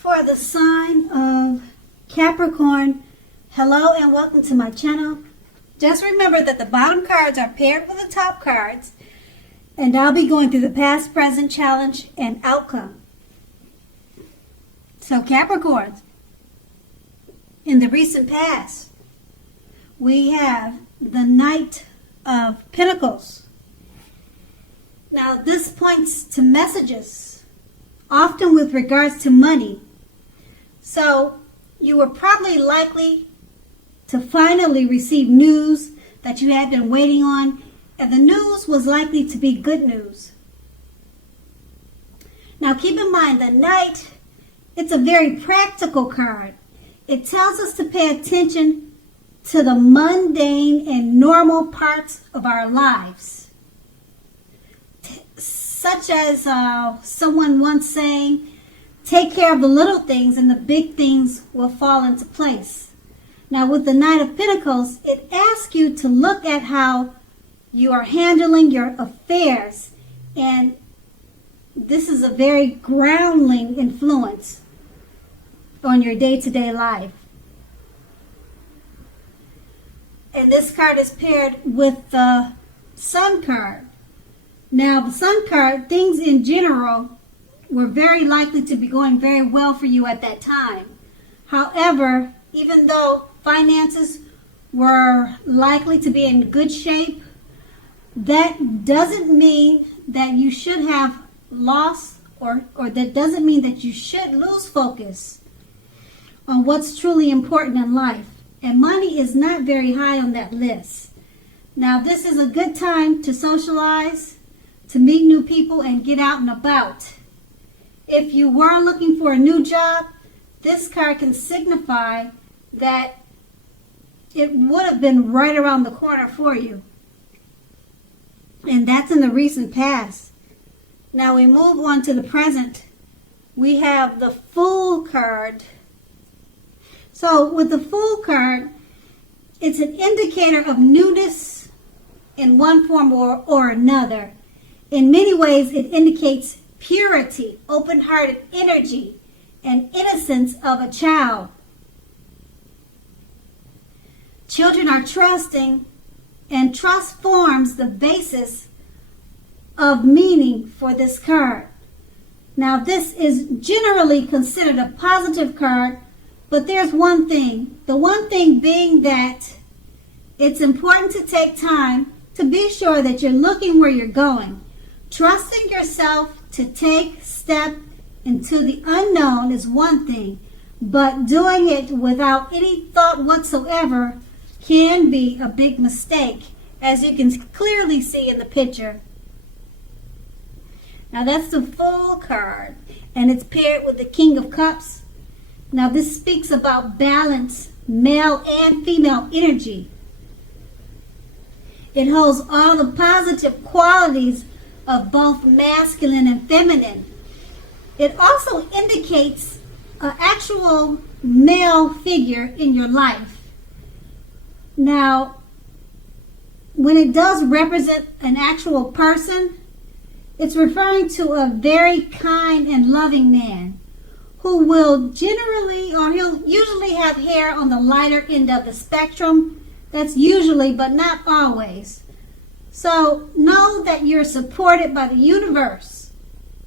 For the sign of Capricorn, hello and welcome to my channel. Just remember that the bottom cards are paired with the top cards, and I'll be going through the past, present, challenge, and outcome. So Capricorn, in the recent past, we have the Knight of Pentacles. Now this points to messages, often with regards to money. So you were probably likely to finally receive news that you had been waiting on, and the news was likely to be good news. Now keep in mind, the Knight, it's a very practical card. It tells us to pay attention to the mundane and normal parts of our lives. Such as someone once saying, take care of the little things and the big things will fall into place. Now with the Knight of Pentacles, it asks you to look at how you are handling your affairs. And this is a very grounding influence on your day-to-day life. And this card is paired with the Sun card. Now the Sun card, things in general were very likely to be going very well for you at that time. However, even though finances were likely to be in good shape, that doesn't mean that you should have lost, or that doesn't mean that you should lose focus on what's truly important in life. And money is not very high on that list. Now this is a good time to socialize, to meet new people, and get out and about. If you were looking for a new job, this card can signify that it would have been right around the corner for you. And that's in the recent past. Now we move on to the present. We have the Fool card. So with the Fool card, it's an indicator of newness in one form or another. In many ways, it indicates purity, open-hearted energy, and innocence of a child. Children are trusting, and trust forms the basis of meaning for this card. Now, this is generally considered a positive card, but there's one thing. The one thing being that it's important to take time to be sure that you're looking where you're going. Trusting yourself to take step into the unknown is one thing, but doing it without any thought whatsoever can be a big mistake, as you can clearly see in the picture. Now that's the Fool card, and it's paired with the King of Cups. Now this speaks about balance, male and female energy. It holds all the positive qualities of both masculine and feminine. It also indicates an actual male figure in your life. Now, when it does represent an actual person, it's referring to a very kind and loving man who will generally, or he'll usually have hair on the lighter end of the spectrum. That's usually, but not always. So know that you're supported by the universe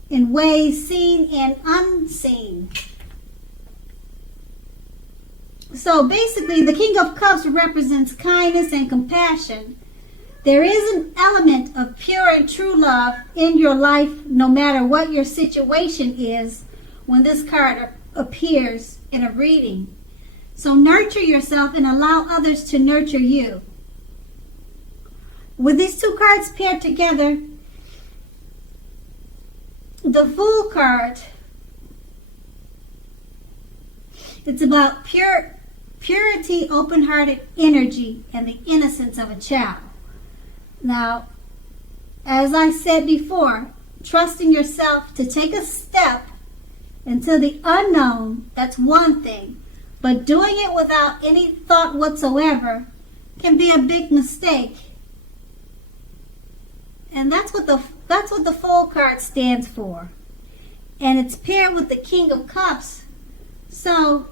in ways seen and unseen. So basically, the King of Cups represents kindness and compassion. There is an element of pure and true love in your life, no matter what your situation is, when this card appears in a reading. So nurture yourself and allow others to nurture you. With these two cards paired together, the Fool card, it's about purity, open-hearted energy, and the innocence of a child. Now, as I said before, trusting yourself to take a step into the unknown, that's one thing. But doing it without any thought whatsoever can be a big mistake. And that's what the Fool card stands for. And it's paired with the King of Cups, So,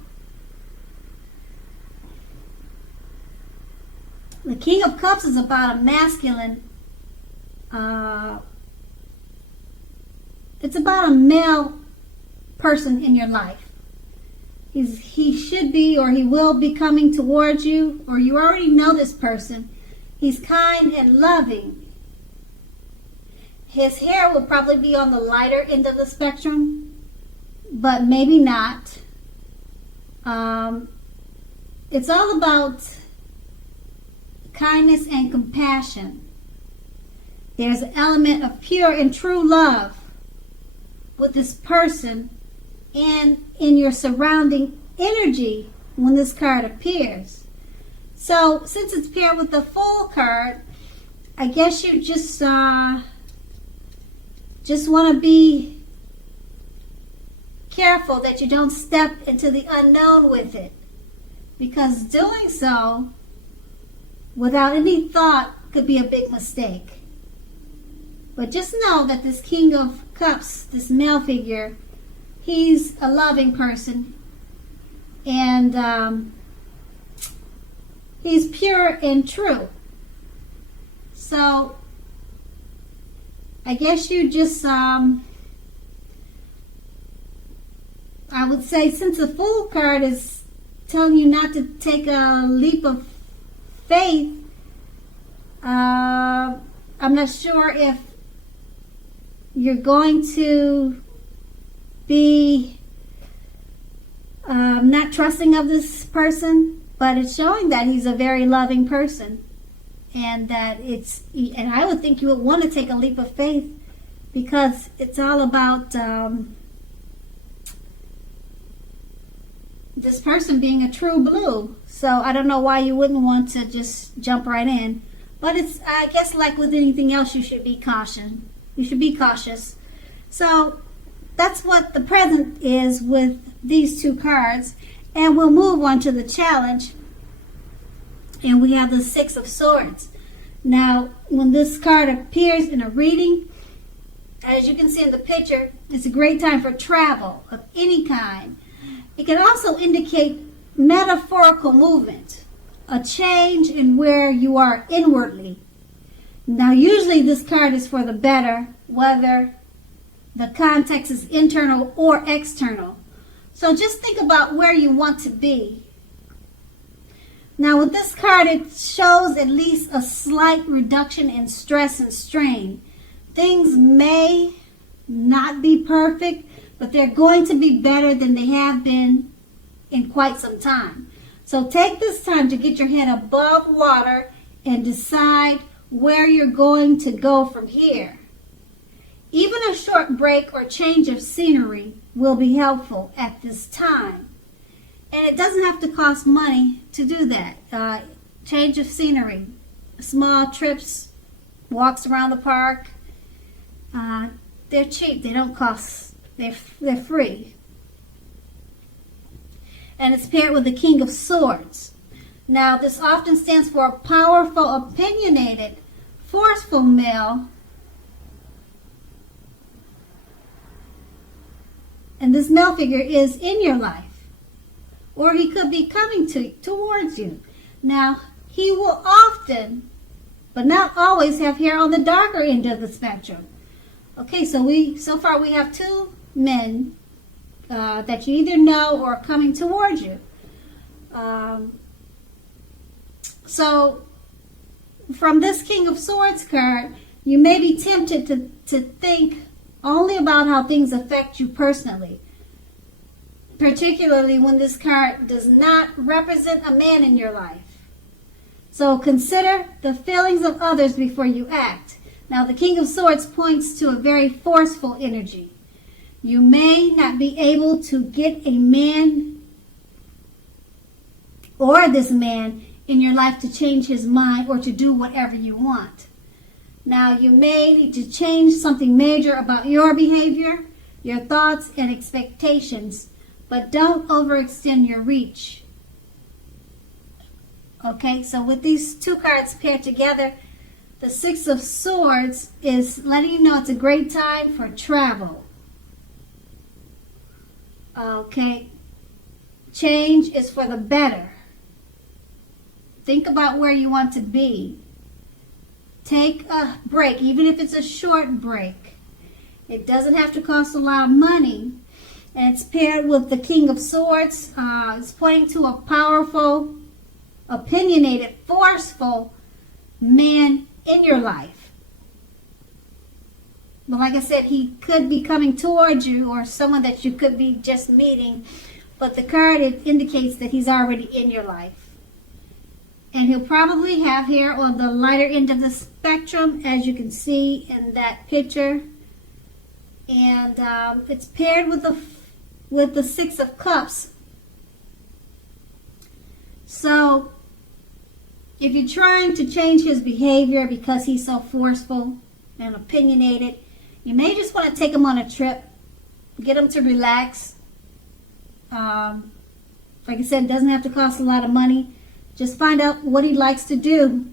the King of Cups is about a masculine, it's about a male person in your life. He should be, or he will be coming towards you, or you already know this person. He's kind and loving. His hair will probably be on the lighter end of the spectrum, but maybe not. It's all about kindness and compassion. There's an element of pure and true love with this person and in your surrounding energy when this card appears. So since it's paired with the Fool card, I guess you just want to be careful that you don't step into the unknown with it, because doing so without any thought could be a big mistake. But just know that this King of Cups, this male figure, he's a loving person, and he's pure and true. So I guess you just, I would say, since the Fool card is telling you not to take a leap of faith, I'm not sure if you're going to be not trusting of this person, but it's showing that he's a very loving person, and that and I would think you would want to take a leap of faith, because it's all about this person being a true blue. So I don't know why you wouldn't want to just jump right in, but it's, I guess, like with anything else, you should be cautious. You should be cautious. So that's what the present is with these two cards. And we'll move on to the challenge. And we have the Six of Swords. Now, when this card appears in a reading, as you can see in the picture, it's a great time for travel of any kind. It can also indicate metaphorical movement, a change in where you are inwardly. Now, usually this card is for the better, whether the context is internal or external. So just think about where you want to be. Now, with this card, it shows at least a slight reduction in stress and strain. Things may not be perfect, but they're going to be better than they have been in quite some time. So take this time to get your head above water and decide where you're going to go from here. Even a short break or change of scenery will be helpful at this time. And it doesn't have to cost money to do that. Change of scenery, small trips, walks around the park. They're cheap. They don't cost. They're free. And it's paired with the King of Swords. Now, this often stands for a powerful, opinionated, forceful male. And this male figure is in your life. Or he could be coming towards you. Now, he will often, but not always, have hair on the darker end of the spectrum. Okay, so far we have two men that you either know or are coming towards you. So from this King of Swords card, you may be tempted to think only about how things affect you personally, particularly when this card does not represent a man in your life. So consider the feelings of others before you act. Now, the King of Swords points to a very forceful energy. You may not be able to get a man or this man in your life to change his mind or to do whatever you want. Now, you may need to change something major about your behavior, your thoughts, and expectations, but don't overextend your reach. Okay, so with these two cards paired together, the Six of Swords is letting you know it's a great time for travel. Okay, Change is for the better. Think about where you want to be. Take a break, even if it's a short break. It doesn't have to cost a lot of money. And it's paired with the King of Swords. It's pointing to a powerful, opinionated, forceful man in your life. But like I said, he could be coming towards you, or someone that you could be just meeting. But the card, it indicates that he's already in your life. And he'll probably have hair on the lighter end of the spectrum, as you can see in that picture. And it's paired with the Six of Cups. So if you're trying to change his behavior because he's so forceful and opinionated, you may just want to take him on a trip, get him to relax. Like I said, it doesn't have to cost a lot of money. Just find out what he likes to do.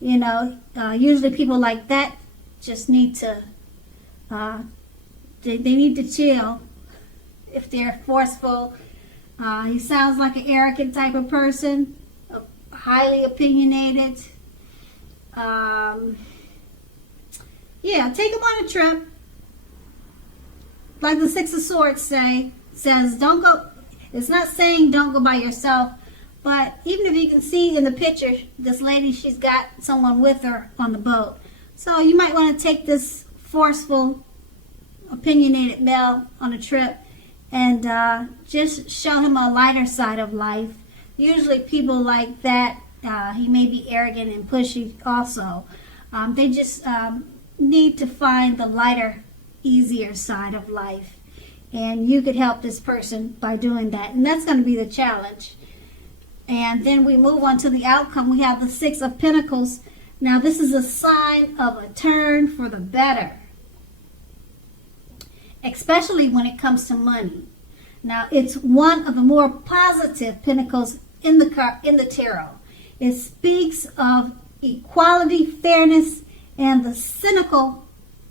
You know, usually people like that just need to, they need to chill. If they're forceful, he sounds like an arrogant type of person, highly opinionated. Yeah, take him on a trip. Like the Six of Swords says, don't go. It's not saying don't go by yourself, but even if you can see in the picture, this lady, she's got someone with her on the boat. So you might want to take this forceful, opinionated male on a trip and just show him a lighter side of life. Usually people like that, he may be arrogant and pushy also. They just need to find the lighter, easier side of life. And you could help this person by doing that. And that's going to be the challenge. And then we move on to the outcome. We have the Six of Pentacles. Now this is a sign of a turn for the better, especially when it comes to money. Now it's one of the more positive pentacles in the tarot. It speaks of equality, fairness, and the cynical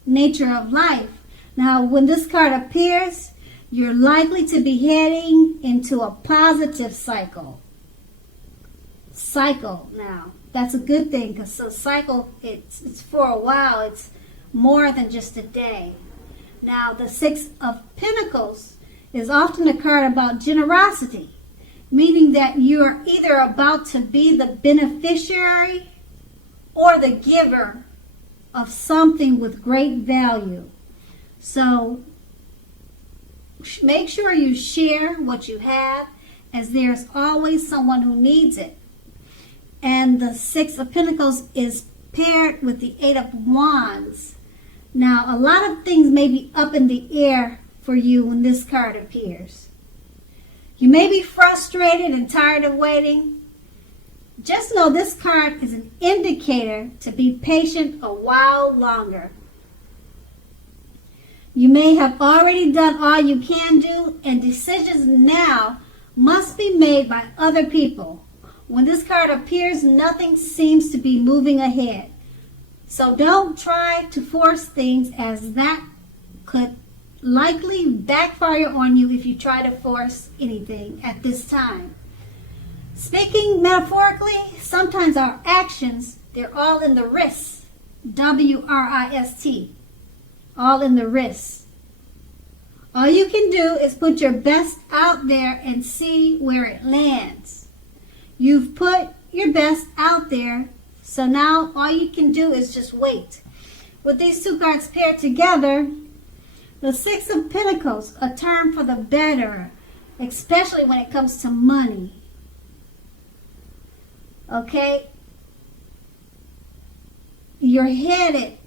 nature of life. Now when this card appears, you're likely to be heading into a positive cycle. Now that's a good thing, because a cycle, it's for a while. It's more than just a day. Now the Six of Pentacles is often a card about generosity, meaning that you're either about to be the beneficiary or the giver of something with great value. So make sure you share what you have, as there's always someone who needs it. And the Six of Pentacles is paired with the Eight of Wands. Now, a lot of things may be up in the air for you when this card appears. You may be frustrated and tired of waiting. Just know this card is an indicator to be patient a while longer. You may have already done all you can do, and decisions now must be made by other people. When this card appears, nothing seems to be moving ahead. So don't try to force things, as that could likely backfire on you if you try to force anything at this time. Speaking metaphorically, sometimes our actions, they're all in the wrist. W-R-I-S-T. All in the wrist. All you can do is put your best out there and see where it lands. You've put your best out there, so now all you can do is just wait. With these two cards paired together, the Six of Pentacles, a term for the better, especially when it comes to money. Okay? You're headed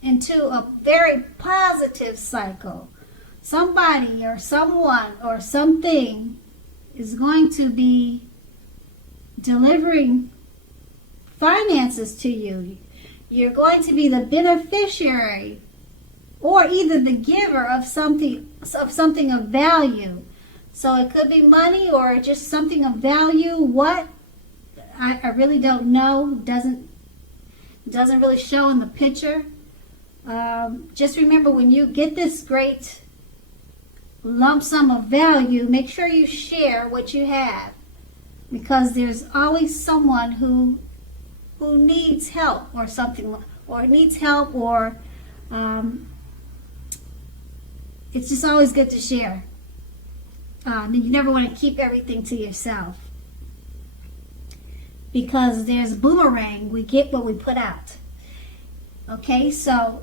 into a very positive cycle. Somebody or someone or something is going to be delivering finances to you. You're going to be the beneficiary or either the giver of something of value. So it could be money or just something of value. What? I really don't know. Doesn't really show in the picture. Just remember, when you get this great lump sum of value, make sure you share what you have, because there's always someone who needs help or something, or needs help, or it's just always good to share. You never want to keep everything to yourself, because there's boomerang. We get what we put out. Okay, so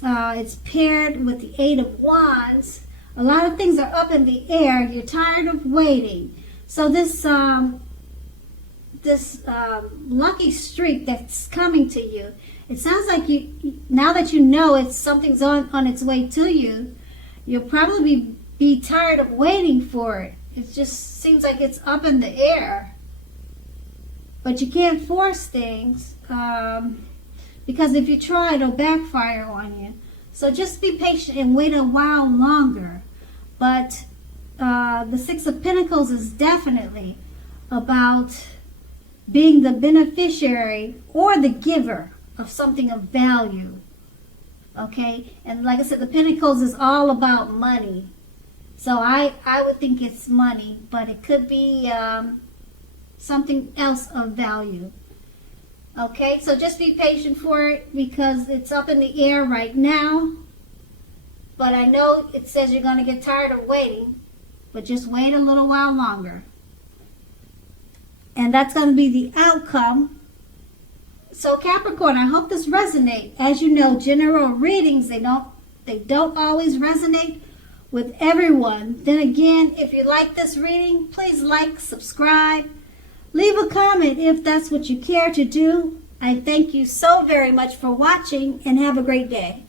it's paired with the Eight of Wands. A lot of things are up in the air. You're tired of waiting. So this lucky streak that's coming to you, it sounds like you, now that you know it's something's on its way to you, you'll probably be tired of waiting for it. It just seems like it's up in the air. But you can't force things, because if you try, it'll backfire on you. So just be patient and wait a while longer. But the Six of Pentacles is definitely about being the beneficiary or the giver of something of value. Okay? And like I said, the Pentacles is all about money. So I would think it's money, but it could be something else of value. Okay, so just be patient for it, because it's up in the air right now. But I know it says you're going to get tired of waiting, but just wait a little while longer. And that's going to be the outcome. So Capricorn, I hope this resonates. As you know, general readings, they don't always resonate with everyone. Then again, if you like this reading, please like, subscribe. Leave a comment if that's what you care to do. I thank you so very much for watching, and have a great day.